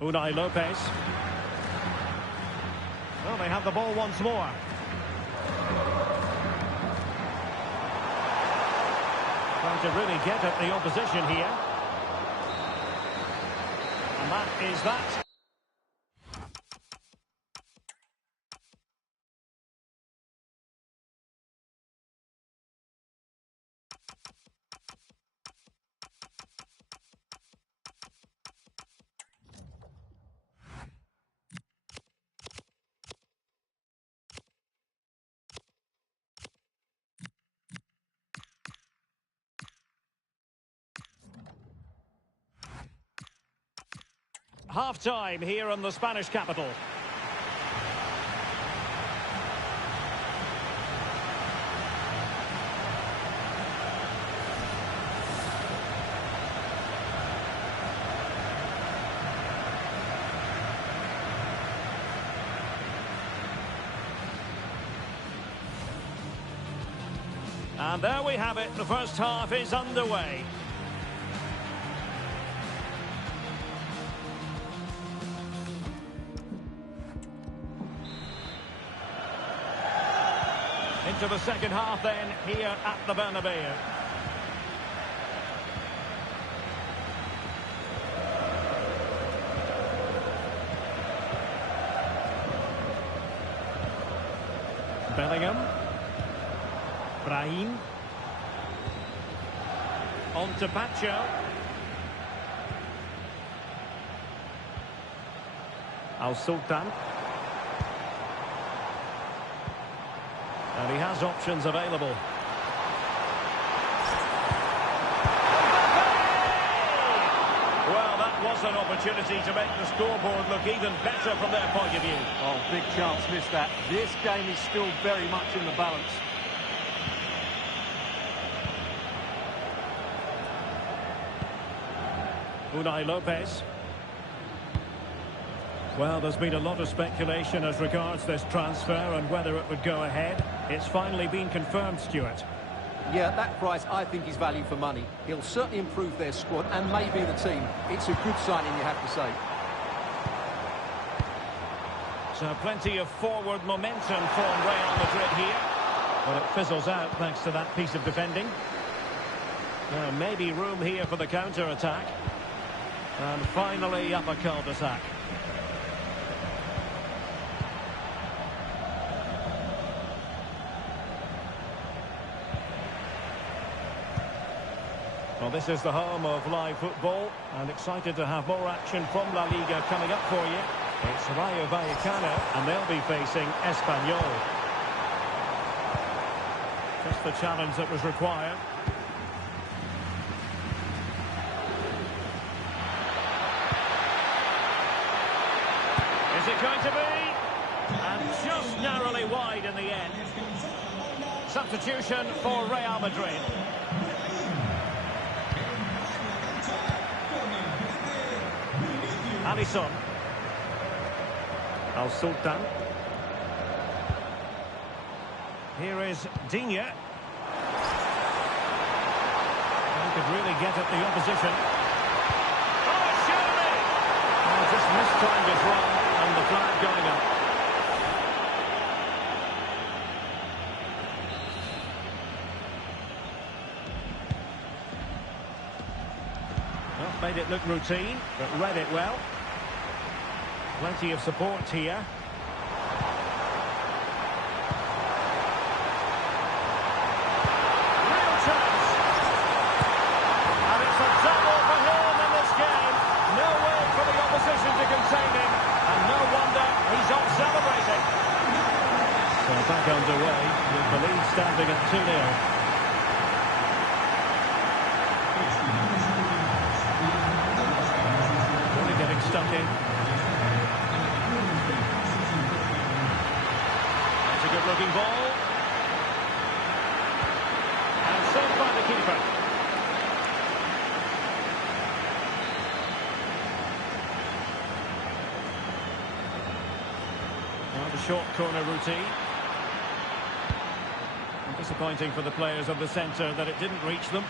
Unai Lopez. Well, they have the ball once more. Trying to really get at the opposition here. And that is that. Half-time here in the Spanish capital. And there we have it. The first half is underway. Into the second half then, here at the Bernabeu. Bellingham. Brahim. On to Pacho. Al-Sultan. And he has options available. Well, that was an opportunity to make the scoreboard look even better from their point of view. Oh, big chance missed that. This game is still very much in the balance. Unai Lopez. Well, there's been a lot of speculation as regards this transfer and whether it would go ahead. It's finally been confirmed, Stuart. Yeah, that price I think is value for money. He'll certainly improve their squad and maybe the team. It's a good signing, you have to say. So plenty of forward momentum for Real Madrid here. But it fizzles out thanks to that piece of defending. Maybe room here for the counter-attack. And finally up a cul-de-sac. Well, this is the home of live football, and excited to have more action from La Liga coming up for you. It's Rayo Vallecano, and they'll be facing Espanyol. Just the challenge that was required. Is it going to be? And just narrowly wide in the end. Substitution for Real Madrid. Alisson. Al-Sultan. Here is Digne. He could really get at the opposition. Oh, surely! Oh, just mistimed his run, and the flag going up. Well, made it look routine, but read it well. Plenty of support here. Real chance. And it's a double for him in this game. No way for the opposition to contain him. And no wonder he's off celebrating. So back underway with the lead standing at 2-0. Really getting stuck in. Good-looking ball. And saved by the keeper. Well, the short corner routine. And disappointing for the players of the centre that it didn't reach them.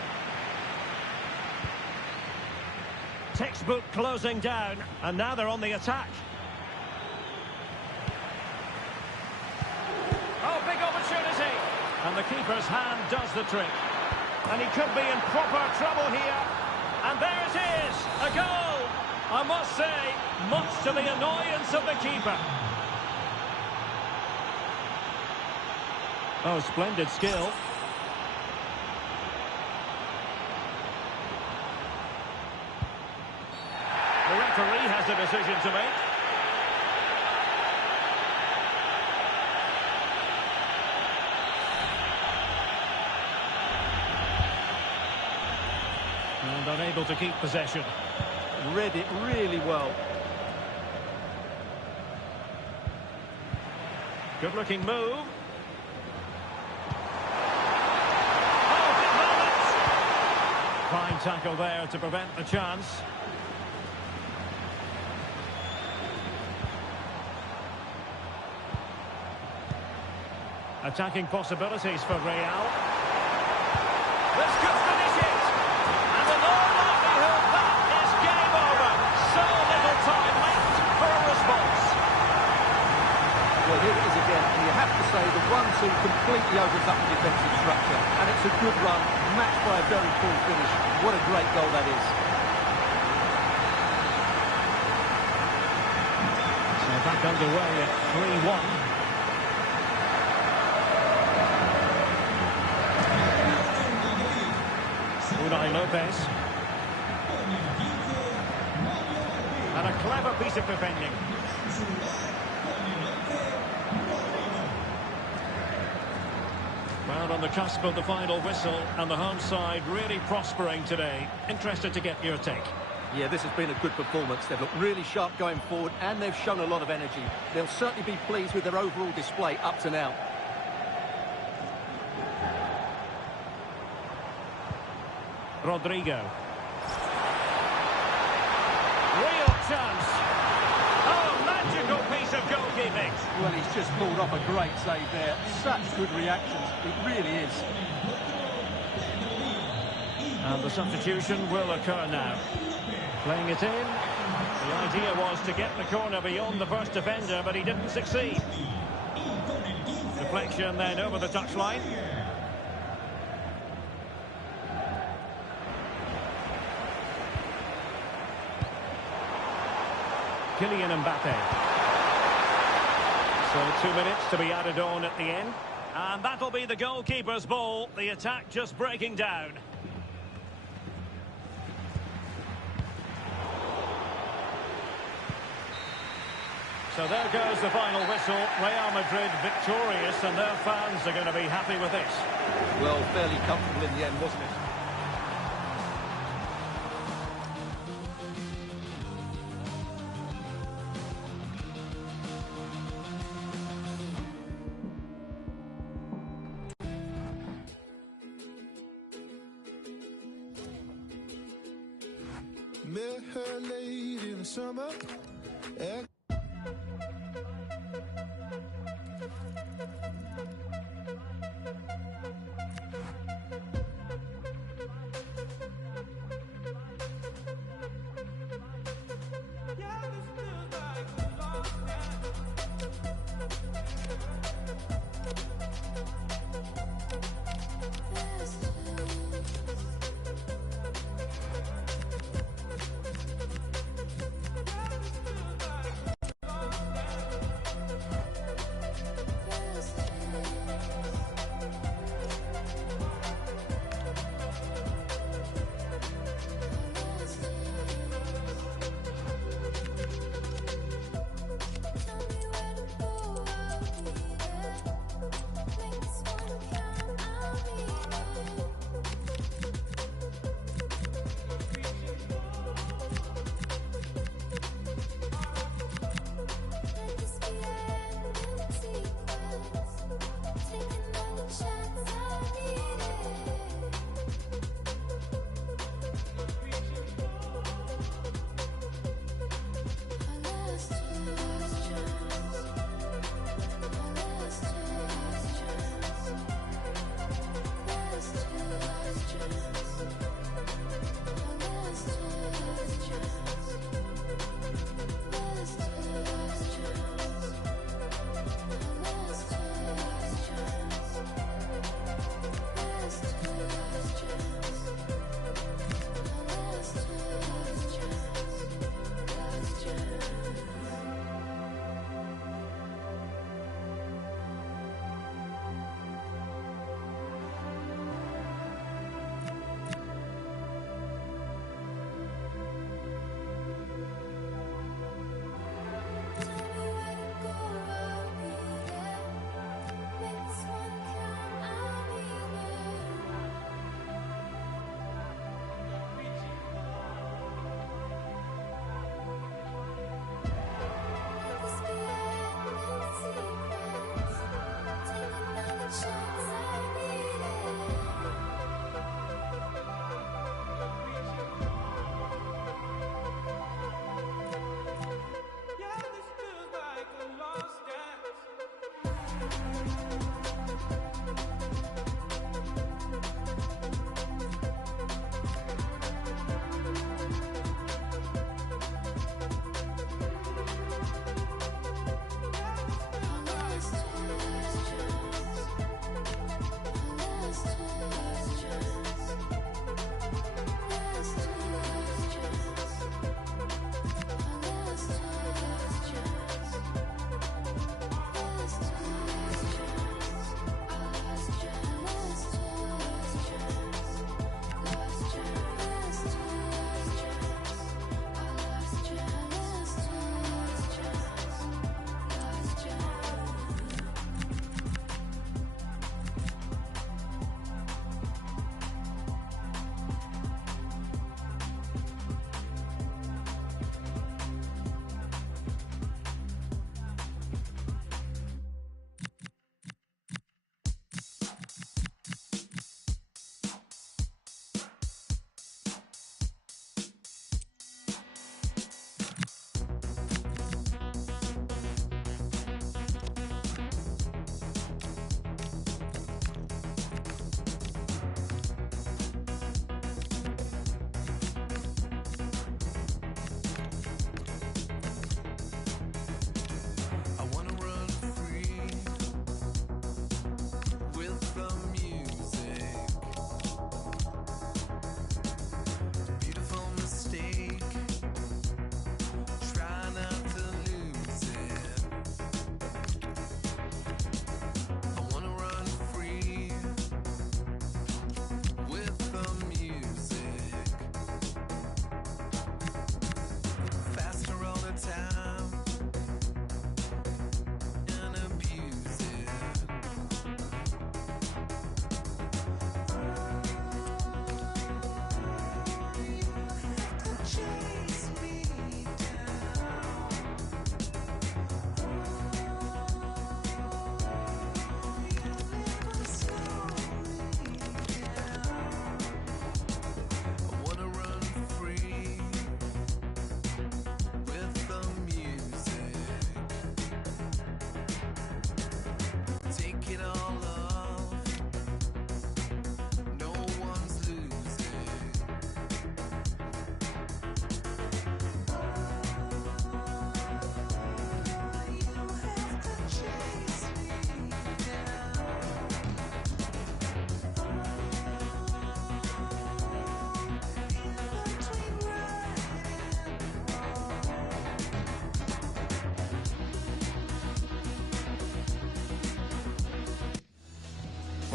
Textbook closing down, and now they're on the attack. Oh, big opportunity. And the keeper's hand does the trick. And he could be in proper trouble here. And there it is, a goal. I must say, much to the annoyance of the keeper. Oh, splendid skill. The referee has a decision to make. And unable to keep possession. Read it really well. Good looking move. Fine tackle there to prevent the chance. Attacking possibilities for Real. This could finish it. And in all likelihood, that is game over. So little time left for a response. Well, here it is again, and you have to say the 1-2 completely opens up the defensive structure. And it's a good run, matched by a very cool finish. What a great goal that is. So back underway at 3-1. Unai Lopez. And a clever piece of defending. Well, on the cusp of the final whistle, and the home side really prospering today. Interested to get your take. Yeah, this has been a good performance. They've looked really sharp going forward, and they've shown a lot of energy. They'll certainly be pleased with their overall display up to now. Rodrigo. Real chance. Oh, magical piece of goalkeeping. Well, he's just pulled off a great save there. Such good reactions. It really is. And the substitution will occur now. Playing it in. The idea was to get the corner beyond the first defender, but he didn't succeed. Deflection then over the touchline. Kylian Mbappe. So 2 minutes to be added on at the end. And that'll be the goalkeeper's ball. The attack just breaking down. So there goes the final whistle. Real Madrid victorious, and their fans are going to be happy with this. Well, fairly comfortable in the end, wasn't it? Met her late in the summer.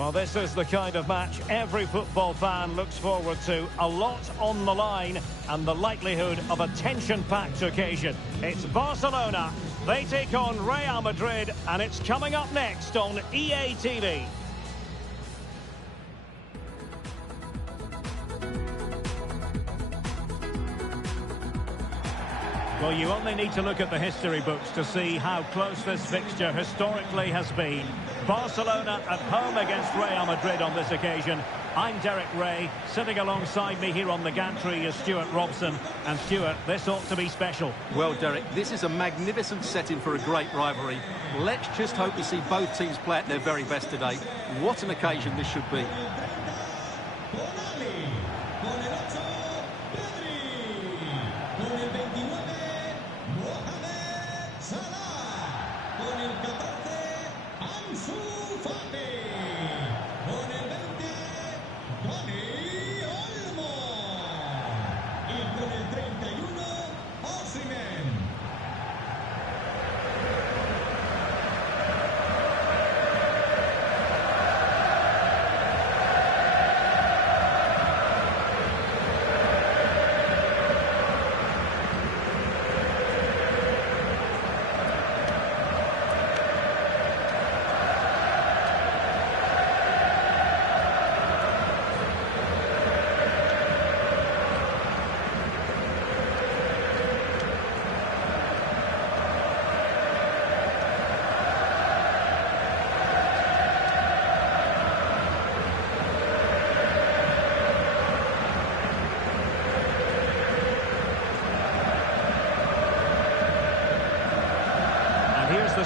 Well, this is the kind of match every football fan looks forward to. A lot on the line and the likelihood of a tension-packed occasion. It's Barcelona. They take on Real Madrid, and it's coming up next on EA TV. Well, you only need to look at the history books to see how close this fixture historically has been. Barcelona at home against Real Madrid on this occasion. I'm Derek Ray. Sitting alongside me here on the gantry is Stuart Robson. And Stuart, this ought to be special. Well, Derek, this is a magnificent setting for a great rivalry. Let's just hope we see both teams play at their very best today. What an occasion this should be.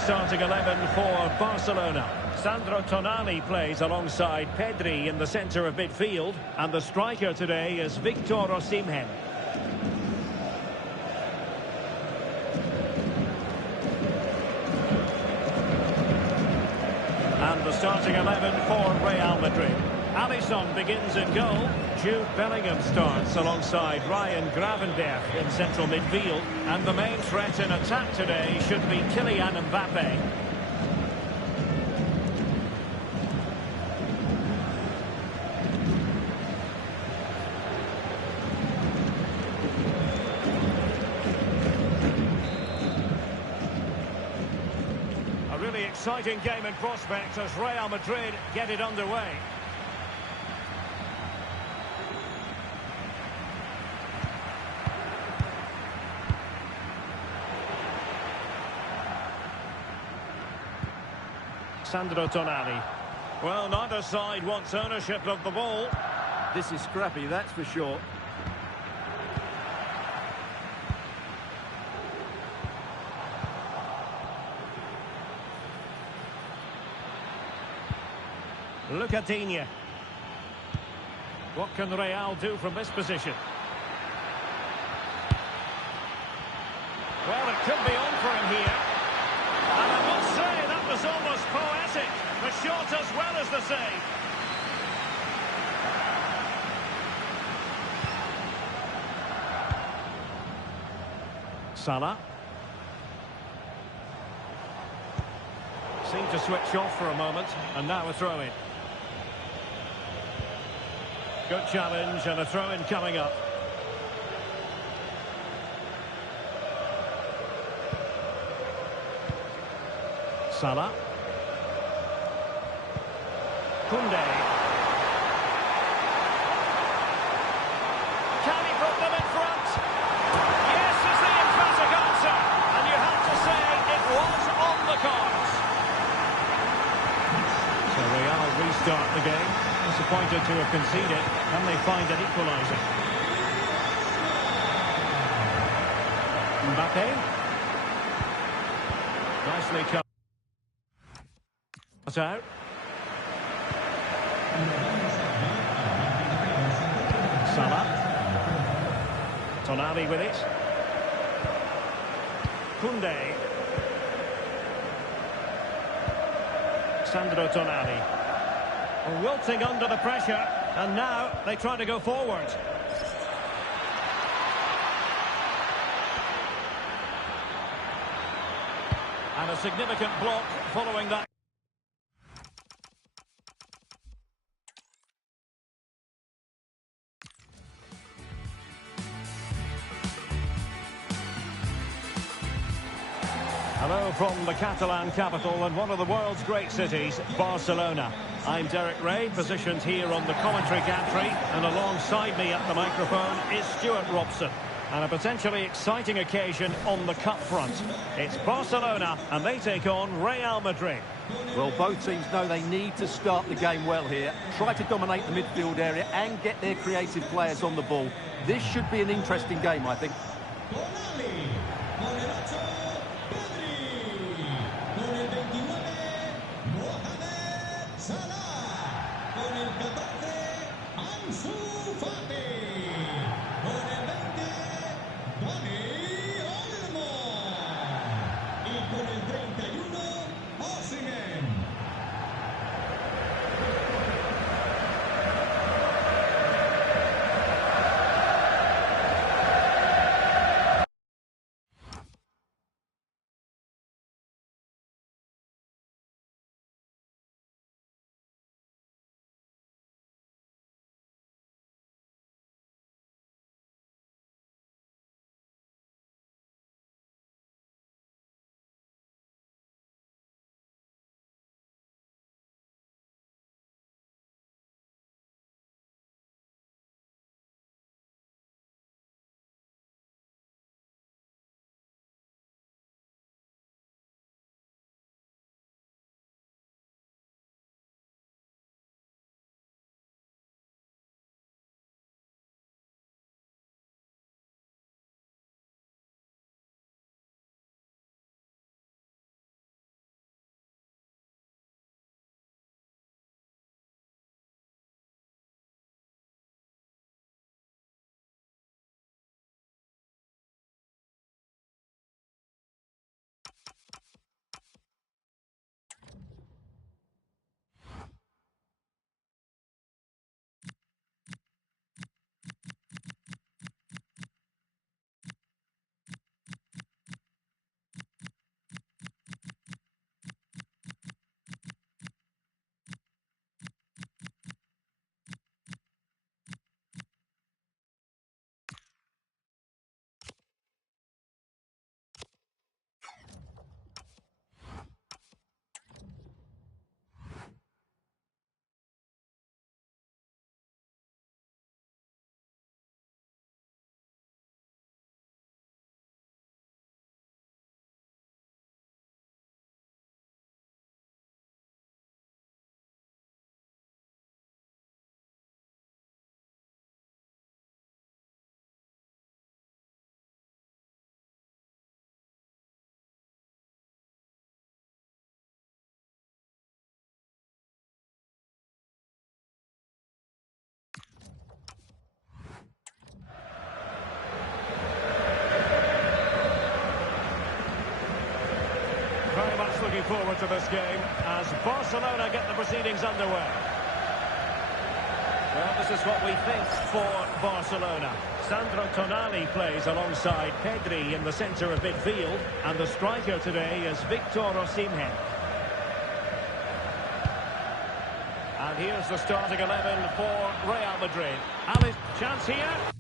starting 11 for Barcelona. Sandro Tonali plays alongside Pedri in the centre of midfield. And the striker today is Victor Osimhen. And the starting 11 for Real Madrid. Alisson begins in goal. Jude Bellingham starts alongside Ryan Gravenberch in central midfield. And the main threat in attack today should be Kylian Mbappe. A really exciting game in prospect as Real Madrid get it underway. Sandro Tonali. Well, neither side wants ownership of the ball. This is scrappy, that's for sure. Look at Digne. What can Real do from this position? Well, it could be on for him here. And I must say, that was almost poetic. The shot as well as the save. Salah. Seemed to switch off for a moment, and now a throw-in. Good challenge, and a throw-in coming up. Salah. Koundé. Can he put them in front? Yes is the emphatic answer. And you have to say it was on the cards. So Real restart the game. Disappointed to have conceded. Can they find an equaliser? Mbappe. Nicely cut out. Salah. Tonali with it. Koundé. Sandro Tonali. Wilting under the pressure, and now they try to go forward. And a significant block following that. Hello from the Catalan capital and one of the world's great cities, Barcelona. I'm Derek Ray, positioned here on the commentary gantry, and alongside me at the microphone is Stuart Robson. And a potentially exciting occasion on the cup front. It's Barcelona, and they take on Real Madrid. Well, both teams know they need to start the game well here. Try to dominate the midfield area and get their creative players on the ball. This should be an interesting game, I think. forward to this game as Barcelona get the proceedings underway. Well, this is what we think for Barcelona. Sandro Tonali plays alongside Pedri in the centre of midfield, and the striker today is Victor Osimhen. And here's the starting 11 for Real Madrid. Alice, chance here.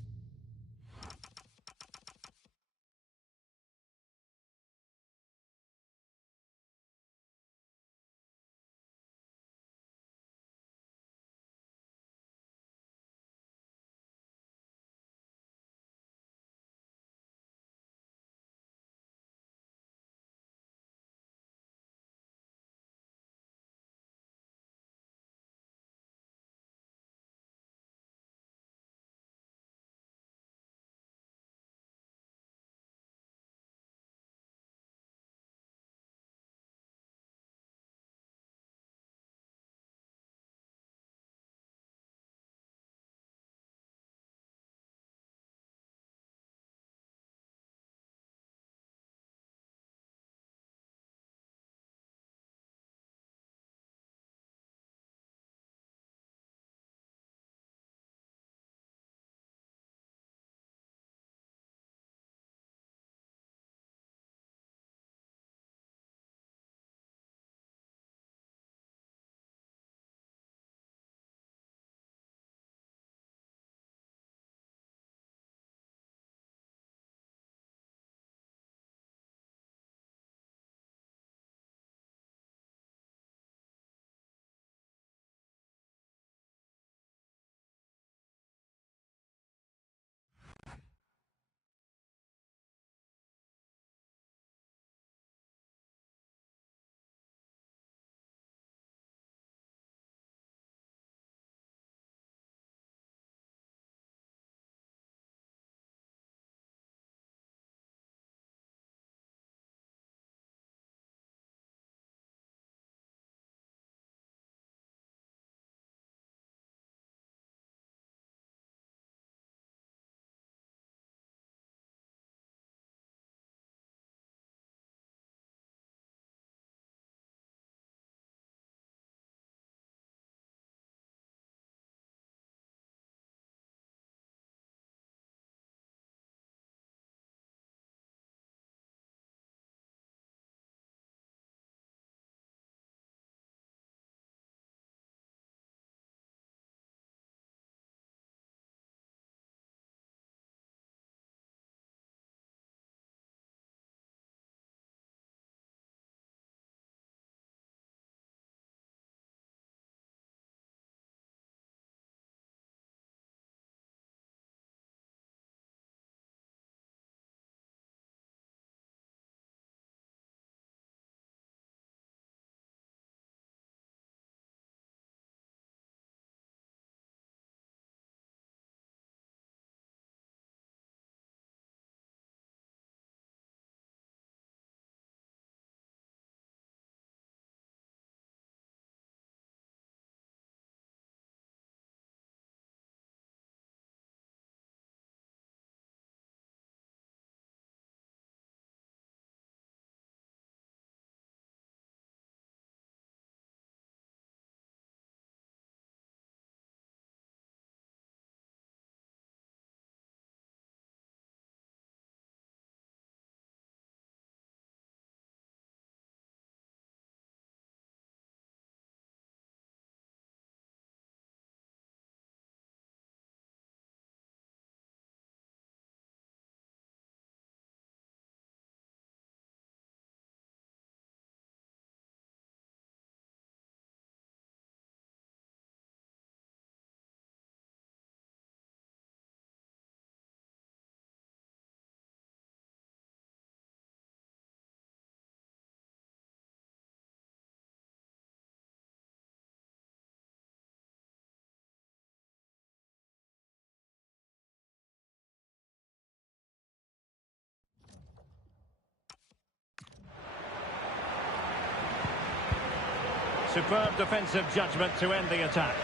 Superb defensive judgment to end the attack.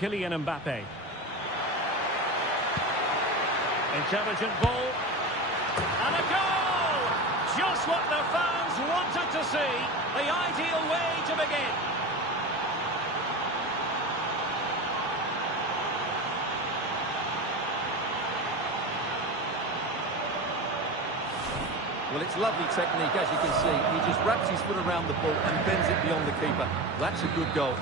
Kylian Mbappe. Intelligent ball. And a goal! Just what the fans wanted to see. The ideal way to begin. Well, it's lovely technique, as you can see. He just wraps his foot around the ball and bends it beyond the keeper. That's a good goal.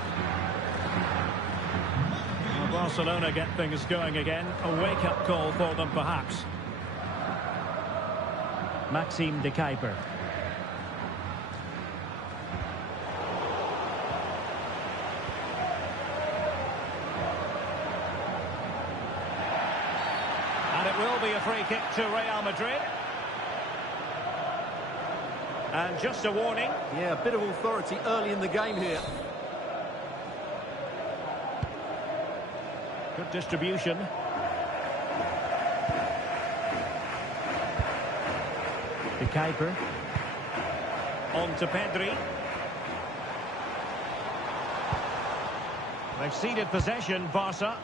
Well, Barcelona get things going again. A wake-up call for them, perhaps. Maxime de Kuiper. And it will be a free kick to Real Madrid. And just a warning. Yeah, a bit of authority early in the game here. Good distribution. De Kuiper. On to Pedri. They've ceded possession, Barca.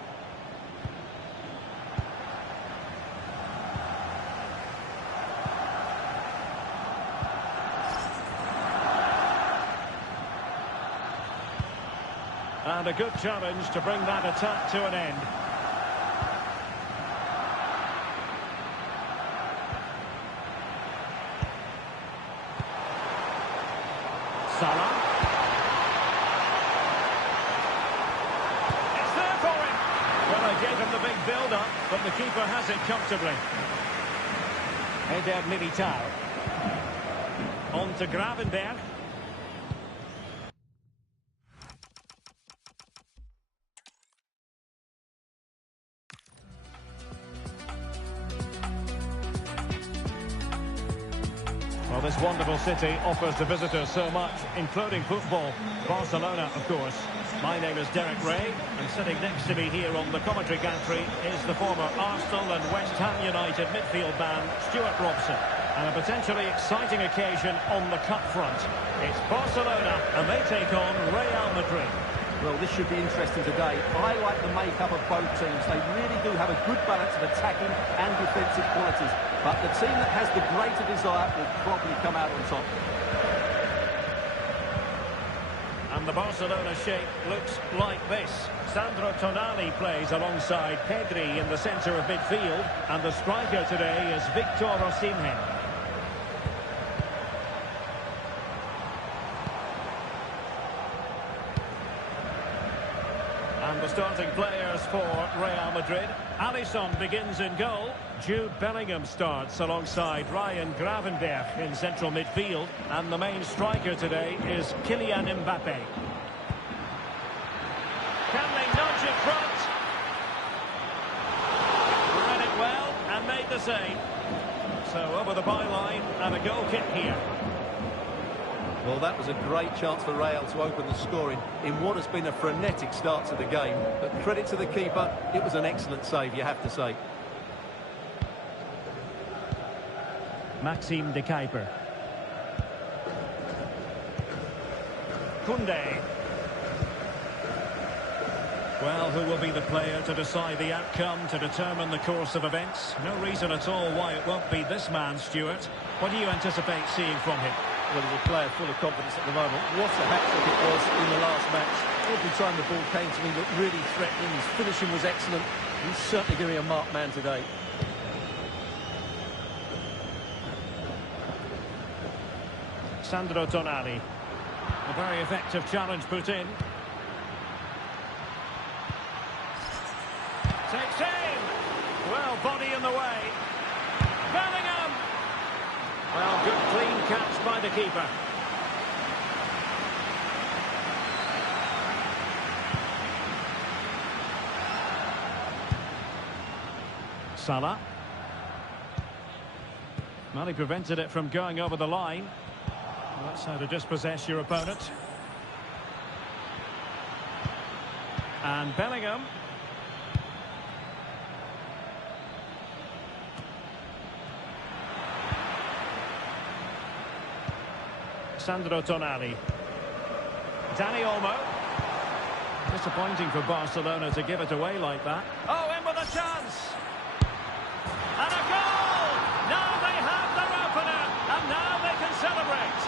And a good challenge to bring that attack to an end. Salah. It's there for him. Well, they gave him the big build-up, but the keeper has it comfortably. Eder Militao. On to Gravenberch. Well, this wonderful city offers the visitors so much, including football. Barcelona, of course. My name is Derek Ray, and sitting next to me here on the commentary gantry is the former Arsenal and West Ham United midfield man, Stuart Robson. And a potentially exciting occasion on the cup front. It's Barcelona, and they take on Real Madrid. Well, this should be interesting today. I like the makeup of both teams. They really do have a good balance of attacking and defensive qualities. But the team that has the greater desire will probably come out on top. And the Barcelona shape looks like this. Sandro Tonali plays alongside Pedri in the centre of midfield. And the striker today is Victor Osimhen. And the starting players for Real Madrid. Alisson begins in goal. Jude Bellingham starts alongside Ryan Gravenberch in central midfield. And the main striker today is Kylian Mbappe. Can they nudge in front? Read it well and made the save. So over the byline and a goal kick here. Well, that was a great chance for Real to open the scoring in what has been a frenetic start to the game. But credit to the keeper, it was an excellent save, you have to say. Maxime de Kuiper. Koundé. Well, who will be the player to decide the outcome, to determine the course of events? No reason at all why it won't be this man, Stuart. What do you anticipate seeing from him? Well, he's a player full of confidence at the moment. What a hat-trick it was in the last match. Every time the ball came to me, looked really threatening. His finishing was excellent. He's certainly going to be a marked man today. Sandro Tonali. A very effective challenge put in. Takes aim. Well, body in the way. Bellingham. Well, good clean catch by the keeper. Salah. Well, he prevented it from going over the line. Well, that's how to dispossess your opponent. And Bellingham. Sandro Tonali. Dani Olmo. Disappointing for Barcelona to give it away like that. Oh, in with a chance! And a goal! Now they have their opener, and now they can celebrate.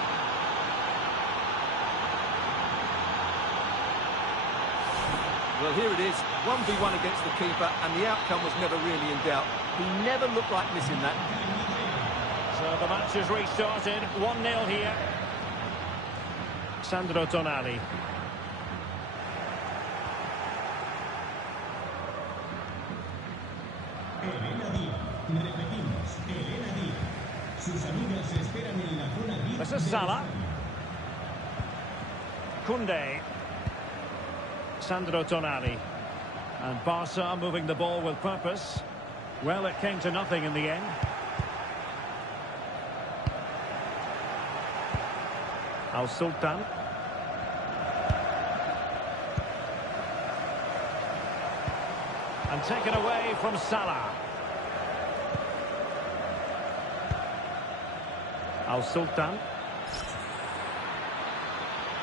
Well, here it is, 1v1 against the keeper, and the outcome was never really in doubt. He never looked like missing that. So the match has restarted, 1-0 here. Sandro Tonali. This is Salah. Koundé. Sandro Tonali. And Barca moving the ball with purpose. Well, it came to nothing in the end. Al Sultan. And taken away from Salah. Al Sultan.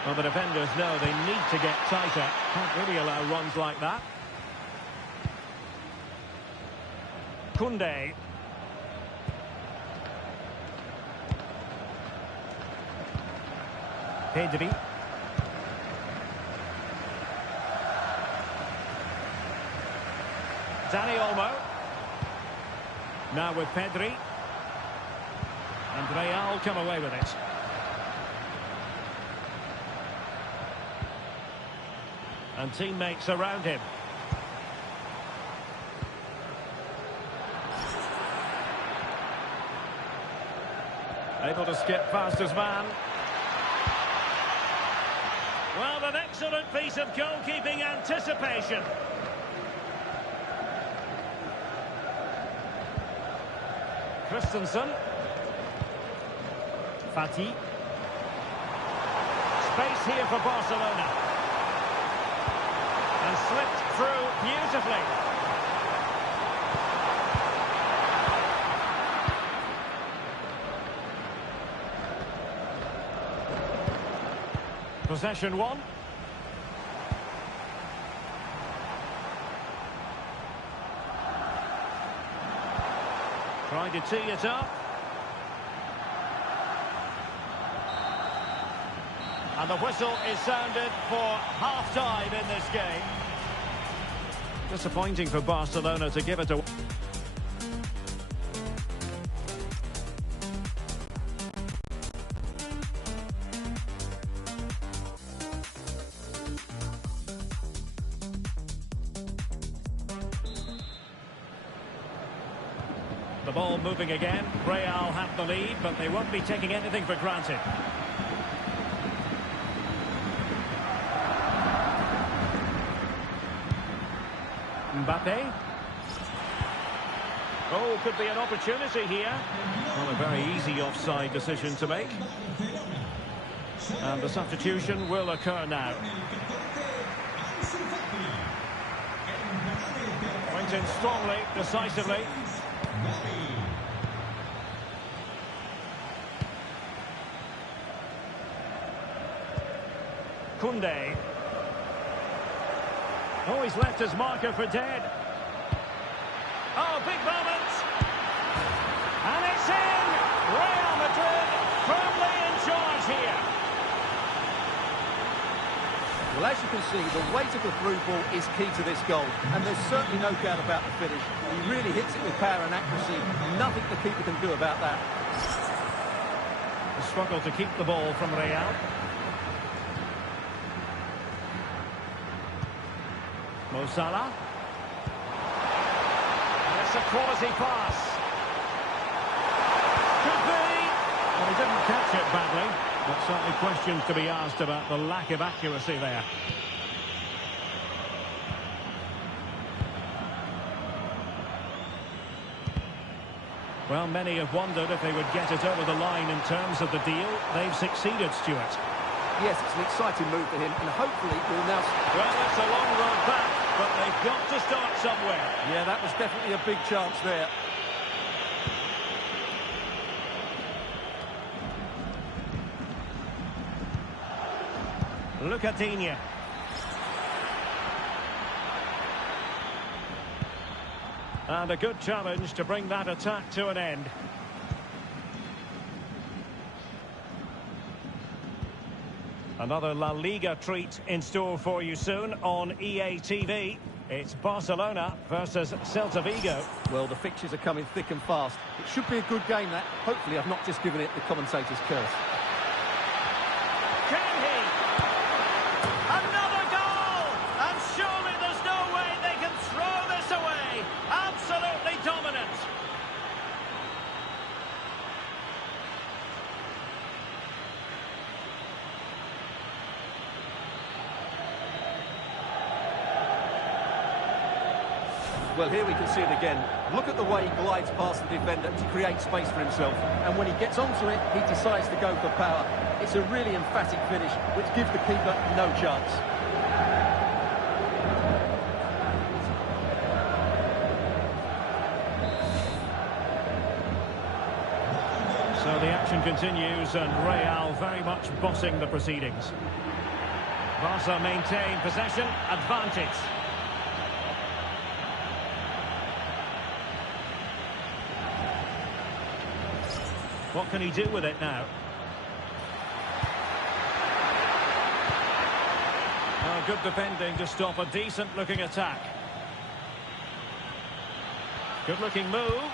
Well, the defenders know they need to get tighter. Can't really allow runs like that. Koundé. Pedri. Dani Olmo. Now with Pedri. And Real come away with it. And teammates around him. Able to skip past his man. Well, an excellent piece of goalkeeping anticipation. Christensen. Fati. Space here for Barcelona. And slipped through beautifully. Possession one. Trying to tee it up. And the whistle is sounded for half-time in this game. Disappointing for Barcelona to give it away. The ball moving again. Real have the lead, but they won't be taking anything for granted. Mbappe. Oh, could be an opportunity here. Well, a very easy offside decision to make. And the substitution will occur now. Went in strongly, decisively. Koundé. Oh, he's left his marker for dead. Oh, big moment. And it's in. Real Madrid firmly in charge here. Well, as you can see, the weight of the through ball is key to this goal. And there's certainly no doubt about the finish. He really hits it with power and accuracy. Nothing the keeper can do about that. The struggle to keep the ball from Real. Mo Salah. And it's a quality pass. Could be. Well, he didn't catch it badly, but certainly questions to be asked about the lack of accuracy there. Well, many have wondered if they would get it over the line in terms of the deal. They've succeeded, Stuart. Yes, it's an exciting move for him, and hopefully we'll now... Well, it's a long road back, but they've got to start somewhere. Yeah, that was definitely a big chance there. Look at Digne. And a good challenge to bring that attack to an end. Another La Liga treat in store for you soon on EA TV. It's Barcelona versus Celta Vigo. Well, the fixtures are coming thick and fast. It should be a good game, that. Hopefully I've not just given it the commentator's curse. Can he? Another goal! And surely there's no way they can throw this away. Absolutely dominant. Well, here we can see it again. Look at the way he glides past the defender to create space for himself. And when he gets onto it, he decides to go for power. It's a really emphatic finish, which gives the keeper no chance. So the action continues and Real very much bossing the proceedings. Barca maintain possession, advantage. What can he do with it now? Oh, good defending to stop a decent-looking attack. Good-looking move.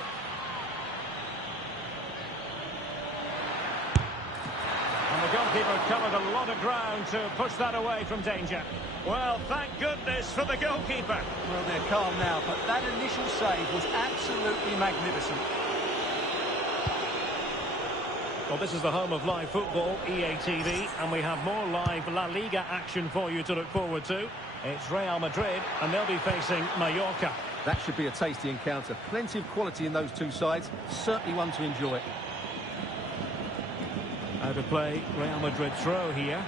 And the goalkeeper covered a lot of ground to push that away from danger. Well, thank goodness for the goalkeeper. Well, they're calm now, but that initial save was absolutely magnificent. Well, this is the home of live football, EA TV, and we have more live La Liga action for you to look forward to. It's Real Madrid, and they'll be facing Mallorca. That should be a tasty encounter. Plenty of quality in those two sides. Certainly one to enjoy. Out of play, Real Madrid throw here.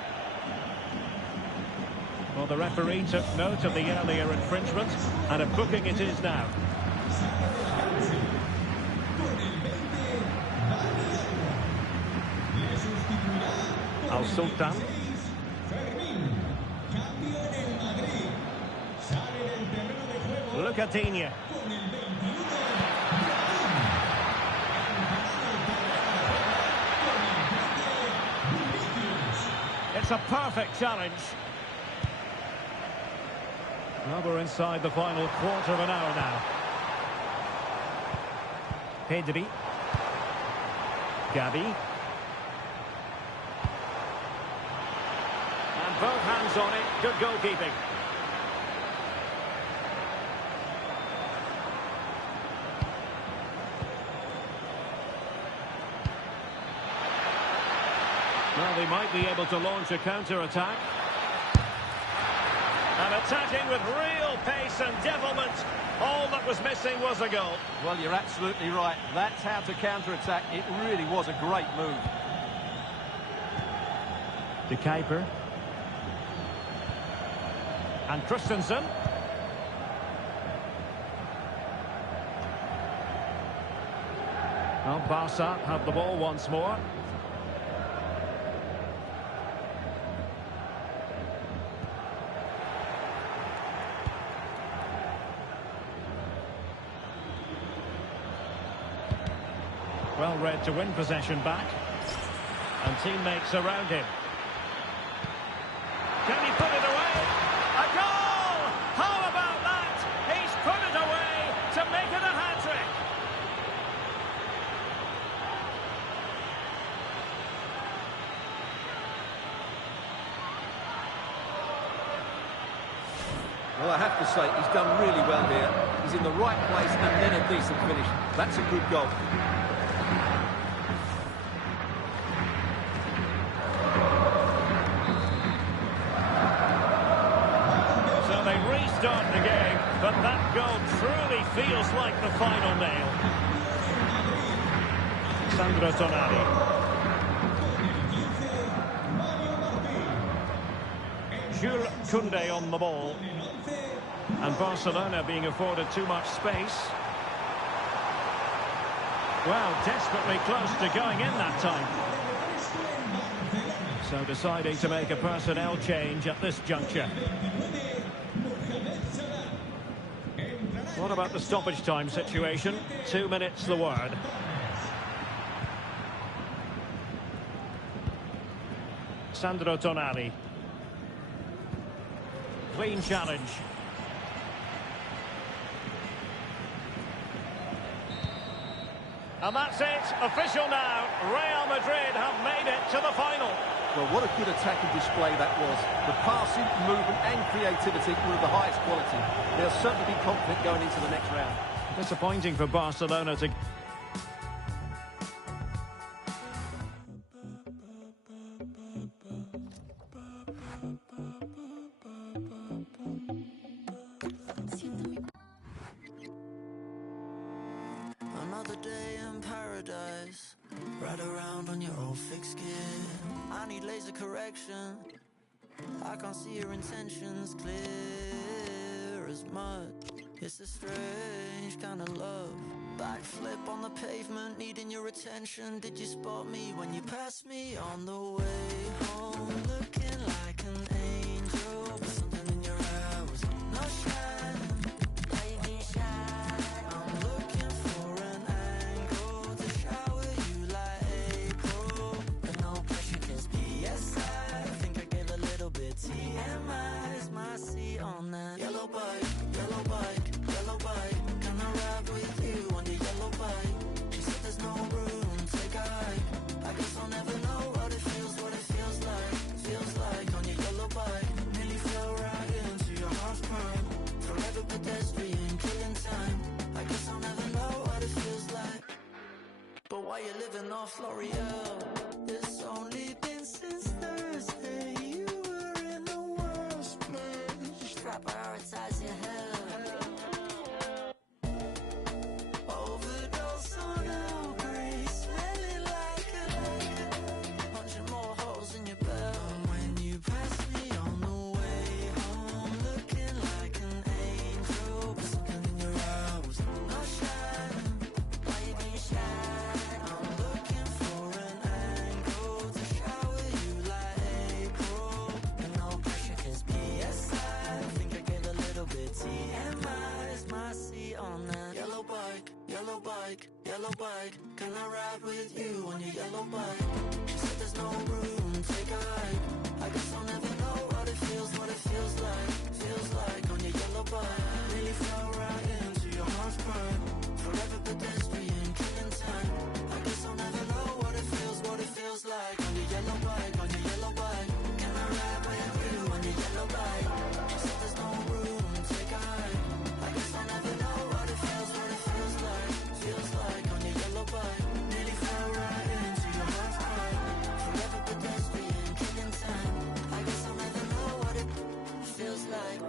Well, the referee took note of the earlier infringement, and a booking it is now. Al Sultan. Look at Digne. It's a perfect challenge. Well, we're inside the final quarter of an hour now. Pedri. Gavi. Both hands on it. Good goalkeeping. Well, they might be able to launch a counter-attack. And attacking with real pace and devilment. All that was missing was a goal. Well, you're absolutely right. That's how to counter-attack. It really was a great move. De Kuiper. And Christensen. Well, Barca have the ball once more. Well read to win possession back. And teammates around him. Can he put it away? A goal! How about that? He's put it away to make it a hat-trick. Well, I have to say, he's done really well here. He's in the right place and then a decent finish. That's a good goal. So they restart the game, but that goal truly feels like the final nail. Sandro Tonali. Jules Koundé on the ball. And Barcelona being afforded too much space. Well, desperately close to going in that time. So deciding to make a personnel change at this juncture. What about the stoppage time situation? 2 minutes the word. Sandro Tonali. Clean challenge. And that's it, official now. Real Madrid have made it to the final. Well, what a good attacking display that was. The passing, movement and creativity were of the highest quality. They'll certainly be confident going into the next round. Disappointing for Barcelona to... Another day in paradise, ride around on your old thick skin. I need laser correction, I can't see your intentions clear as mud. It's a strange kind of love. Backflip on the pavement, needing your attention. Did you spot me when you passed me on the way home? Looking like an angel, but something in your eye was no shine. Baby shine. I'm looking for an angle to shower you like April, but no pressure 'cause PSI. I think I gave a little bit TMI. Is my seat on that yellow bike, yellow bike, yellow bike? Can I ride with you on the yellow bike? She said there's no room, take a hike. I guess I'll never know what it feels like on your yellow bike. Nearly fell right into your heart's prime. Forever pedestrian, killing time. I guess I'll never know what it feels like. But while you're living off L'Oreal, it's only been since Thursday. You were in the worst place. Try prioritize your health. Overdose on Earl Grey, smelling like a punching more holes in your belt. When you pass me on the way home, looking like an angel, but something in your eye was no shine. Why you being shy? I'm looking for an angle to shower you like April, and no pressure 'cause PSI. I think I gave a little bit TMI. Is my seat on that yellow bike, yellow bike, yellow bike? Can I ride with you on your yellow bike? She said there's no room, take a hike. I guess I'll never know what it feels like on your yellow bike. Really fell right into your heart's prime. Forever pedestrian, killing time. I guess I'll never know what it feels like on your yellow bike, on your yellow bike. Can I ride with you on your yellow bike? She said there's no room, take a hike. I guess I'll never know what it feels like on your yellow bike. Nearly fell right into your heart's prime. Forever pedestrian, killing time. I guess I'll never know what it feels like.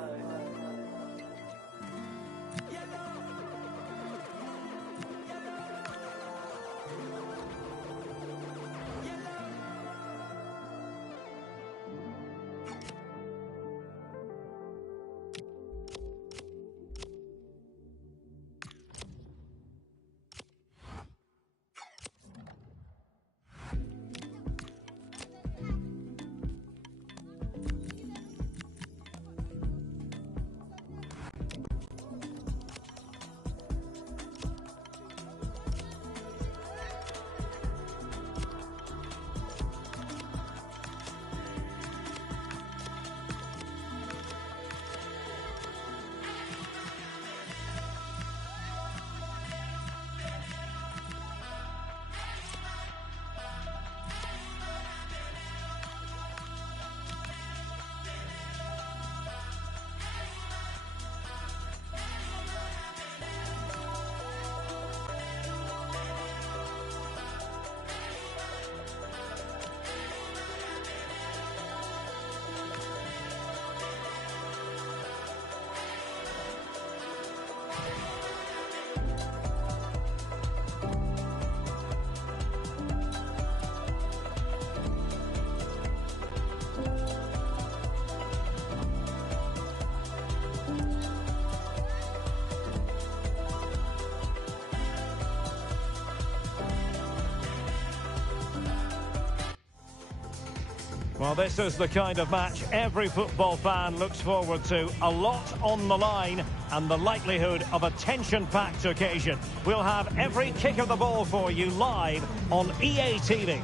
Well, this is the kind of match every football fan looks forward to. A lot on the line and the likelihood of a tension-packed occasion. We'll have every kick of the ball for you live on EA TV.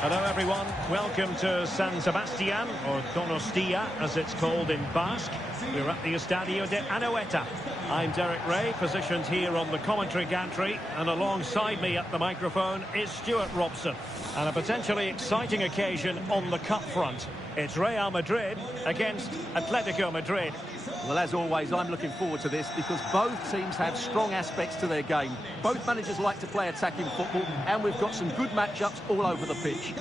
Hello everyone, welcome to San Sebastian, or Donostia as it's called in Basque. We're at the Estadio de Anoeta. I'm Derek Ray, positioned here on the commentary gantry, and alongside me at the microphone is Stuart Robson. And a potentially exciting occasion on the cup front. It's Real Madrid against Atletico Madrid. Well, as always, I'm looking forward to this because both teams have strong aspects to their game. Both managers like to play attacking football, and we've got some good matchups all over the pitch.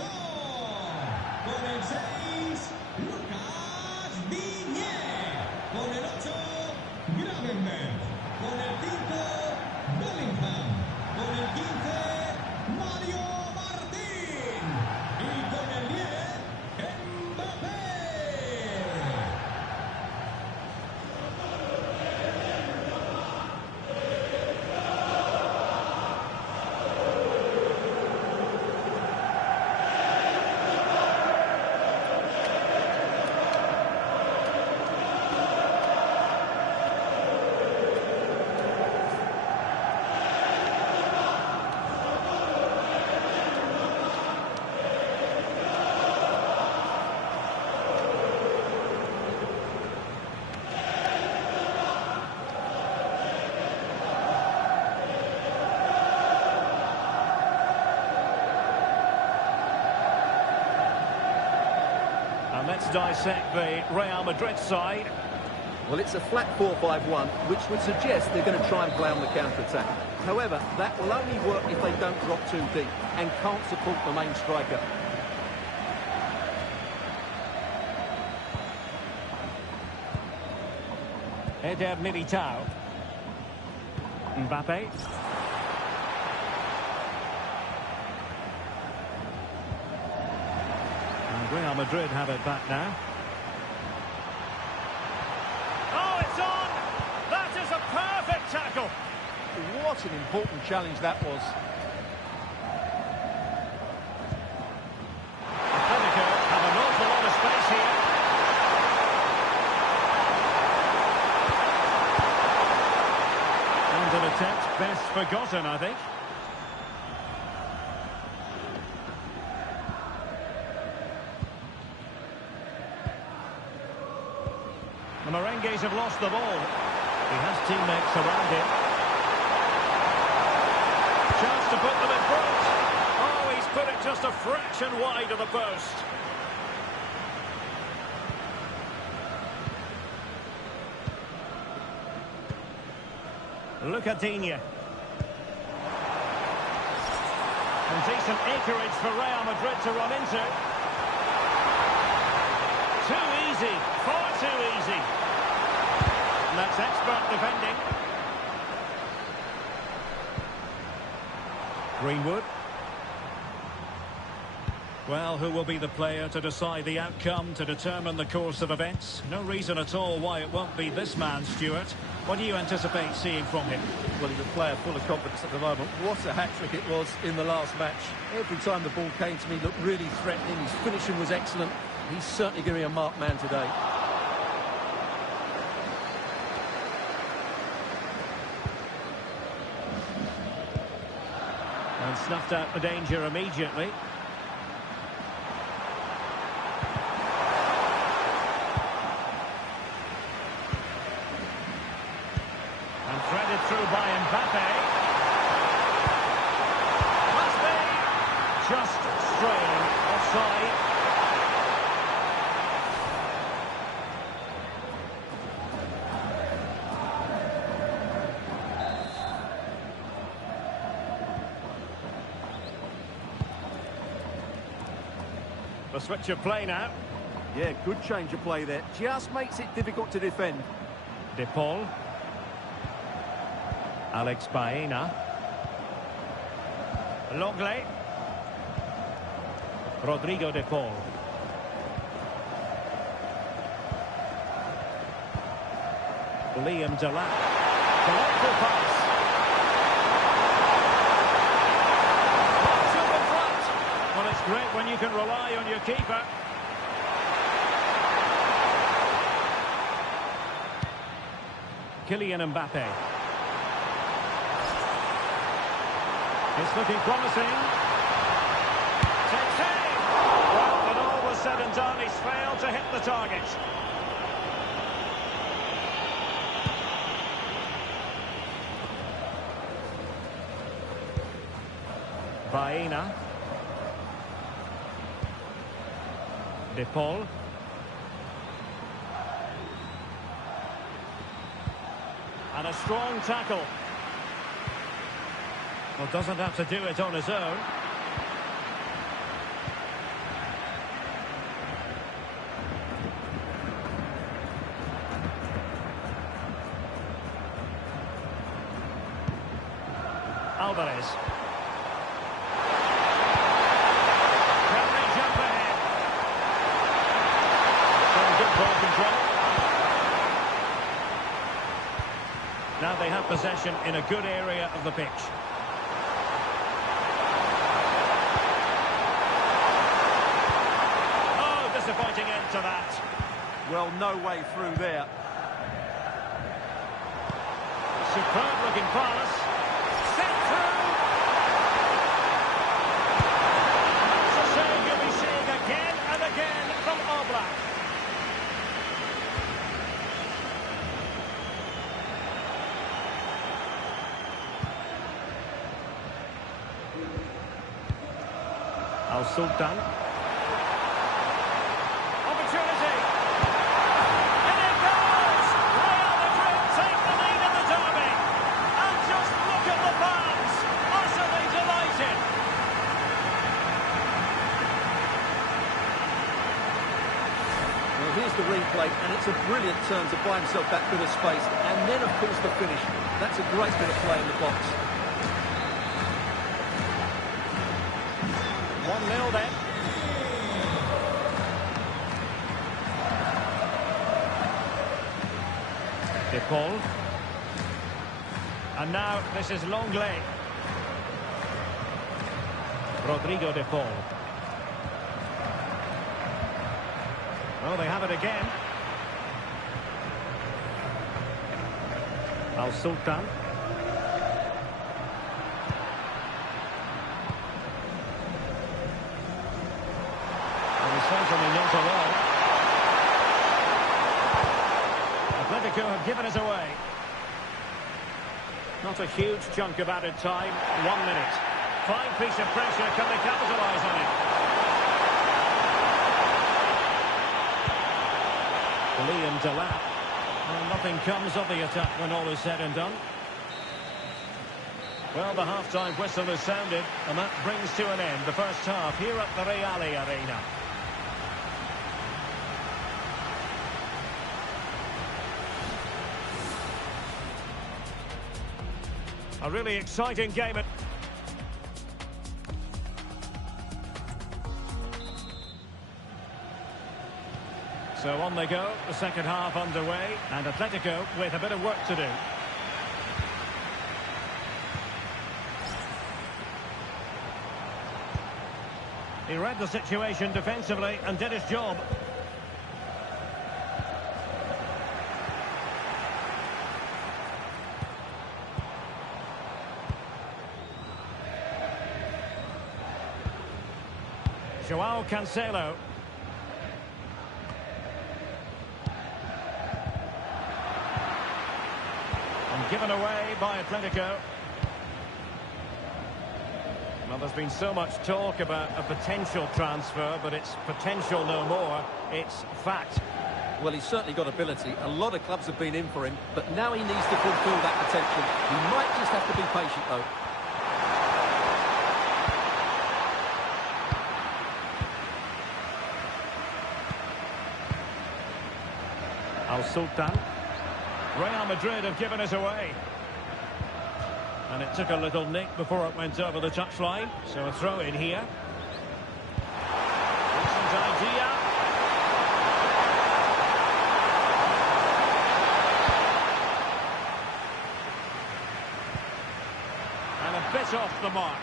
Let's dissect the Real Madrid side. Well, it's a flat 4-5-1, which would suggest they're going to try and play on the counter-attack. However, that will only work if they don't drop too deep and can't support the main striker. Eder Militao. Mbappe. Real Madrid have it back now. Oh, it's on! That is a perfect tackle! What an important challenge that was. Atletico have an awful lot of space here. And an attempt best forgotten, I think. The Merengues have lost the ball. He has teammates around him. Chance to put them in front. Oh, he's put it just a fraction wide of the post. Lucadinha. And decent acreage for Real Madrid to run into. Too easy, far too easy. And that's expert defending. Greenwood. Well, who will be the player to decide the outcome, to determine the course of events? No reason at all why it won't be this man, Stuart. What do you anticipate seeing from him? Well, he's a player full of confidence at the moment. What a hat-trick it was in the last match. Every time the ball came to me, he looked really threatening. His finishing was excellent. He's certainly going to be a marked man today. And snuffed out the danger immediately. And threaded through by Mbappe. Must be just straying offside. The switch of play now. Yeah, good change of play there. Just makes it difficult to defend. De Paul. Alex Baena. Longley. Rodrigo De Paul. Liam Delap. Delightful pass. Marks up in front. Well, it's great when you can rely on your keeper. Kylian Mbappe. It's looking promising. Takes aim. Well, when all was said and done, he's failed to hit the target. Baena. De Paul. And a strong tackle. Well, doesn't have to do it on his own. Alvarez. Can they jump ahead? Some good ball control. Now they have possession in a good area of the pitch. Oh, disappointing end to that. Well, no way through there. Superb looking pass. Set through. It's a save you'll be seeing again and again from Oblak. Al-Sultan. Opportunity. And it goes! Real Madrid take the lead in the derby. And just look at the fans. Utterly delighted. Well, here's the replay, and it's a brilliant turn to buy himself that bit of space. And then, of course, the finish. That's a great bit of play in the box. 1-0 then. De Paul. And now this is Longley. Rodrigo De Paul. Well, they have it again. Al-Sultan. Certainly not alone. Atletico have given us away. Not a huge chunk of added time. 1 minute. Fine piece of pressure. Can they capitalise on it? Liam Delap. Well, nothing comes of the attack when all is said and done. Well, the half-time whistle has sounded, and that brings to an end the first half here at the Reale Arena. A really exciting game. So on they go, the second half underway, and Atletico with a bit of work to do. He read the situation defensively and did his job. Joao Cancelo. And given away by Atletico. Well, there's been so much talk about a potential transfer, but it's potential no more. It's fact. Well, he's certainly got ability. A lot of clubs have been in for him, but now he needs to fulfil that potential. He might just have to be patient, though. Al-Sultan. Real Madrid have given us away. And it took a little nick before it went over the touchline. So a throw in here. Decent idea. the mark.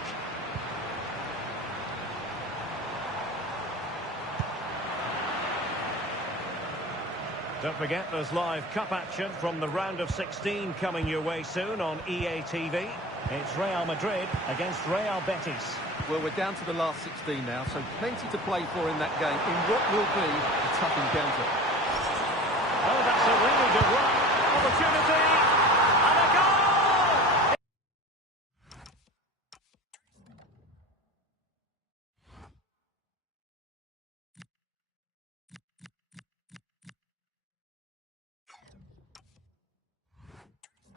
Don't forget, there's live cup action from the round of 16 coming your way soon on EA TV. It's Real Madrid against Real Betis. Well, we're down to the last 16 now, so plenty to play for in that game, in what will be a tough encounter. Oh, that's a really good run. Opportunity. And a goal!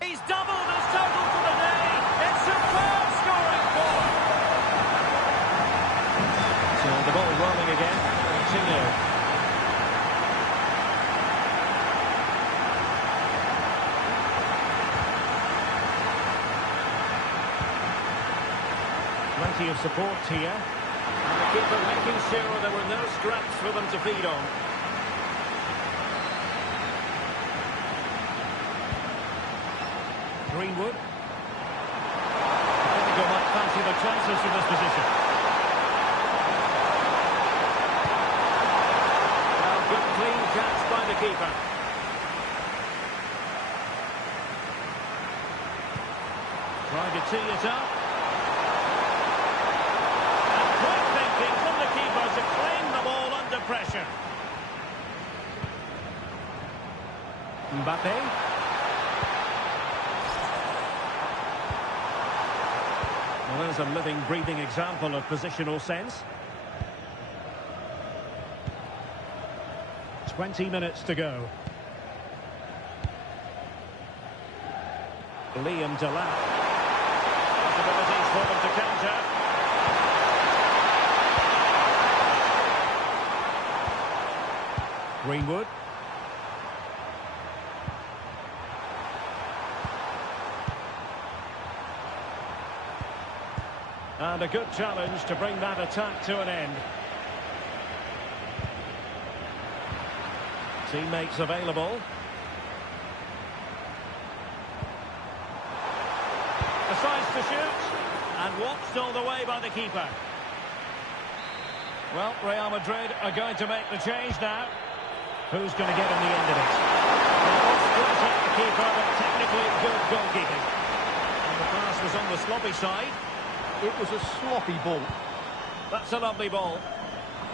He's doubled his total for the day. It's superb scoring form. So the ball rolling again. 2-0. Plenty of support here. And the keeper making sure there were no scraps for them to feed on. Greenwood. I think they might fancy the chances from this position. Well, good clean catch by the keeper. Trying to tee it up. And quick thinking from the keeper to claim the ball under pressure. Mbappe. Well, there's a living, breathing example of positional sense. 20 minutes to go. Liam Delap. Possibilities for them to counter. Greenwood. And a good challenge to bring that attack to an end. Teammates available. Decides to shoot. And watched all the way by the keeper. Well, Real Madrid are going to make the change now. Who's going to get in the end of it? The keeper, but technically good goalkeeping. And the pass was on the sloppy side. It was a sloppy ball. That's a lovely ball.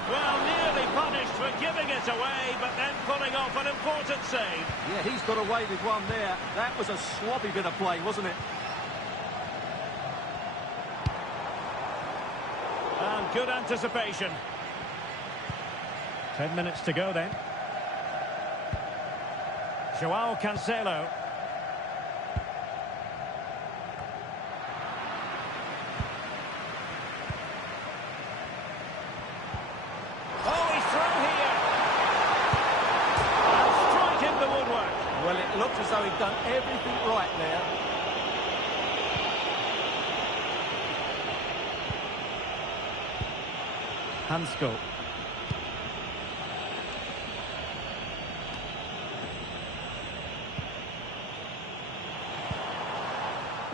Well, nearly punished for giving it away, but then pulling off an important save. Yeah, he's got away with one there. That was a sloppy bit of play, wasn't it? And good anticipation. 10 minutes to go then. Joao Cancelo. Well, it looked as though he'd done everything right there. Hansko.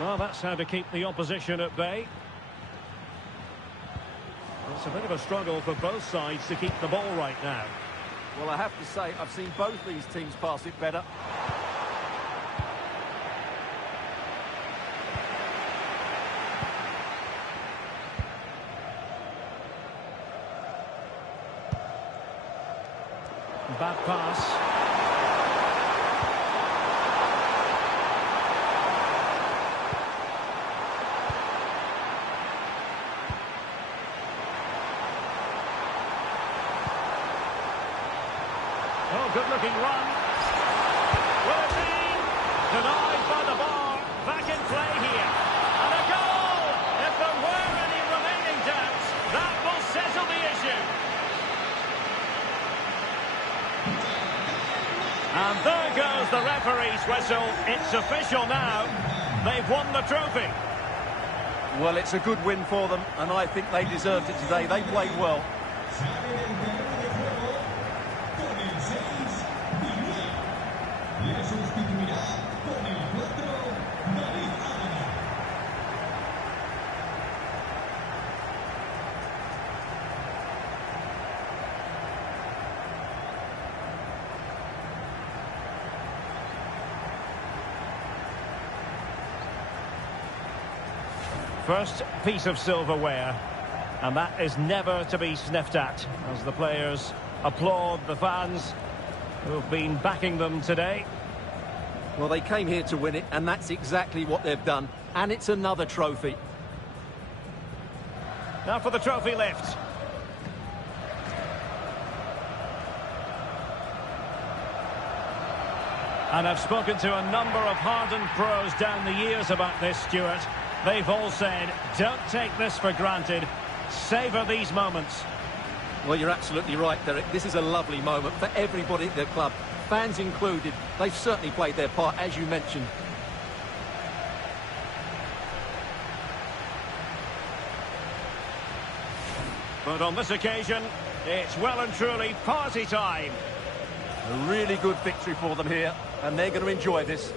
Well, that's how to keep the opposition at bay. It's a bit of a struggle for both sides to keep the ball right now. Well, I have to say, I've seen both these teams pass it better. Bad pass. Oh, good-looking run. Will it be? Denied by the bar. Back in play here. And a goal! If there were any remaining doubts, that will settle the issue. And there goes the referee's whistle. It's official now. They've won the trophy. Well, it's a good win for them, and I think they deserved it today. They played well. First piece of silverware, and that is never to be sniffed at, as the players applaud the fans who've been backing them today. Well, they came here to win it, and that's exactly what they've done. And it's another trophy. Now for the trophy lift. And I've spoken to a number of hardened pros down the years about this, Stuart. They've all said, don't take this for granted. Savour these moments. Well, you're absolutely right, Derek. This is a lovely moment for everybody at the club, fans included. They've certainly played their part, as you mentioned. But on this occasion, it's well and truly party time. A really good victory for them here, and they're going to enjoy this.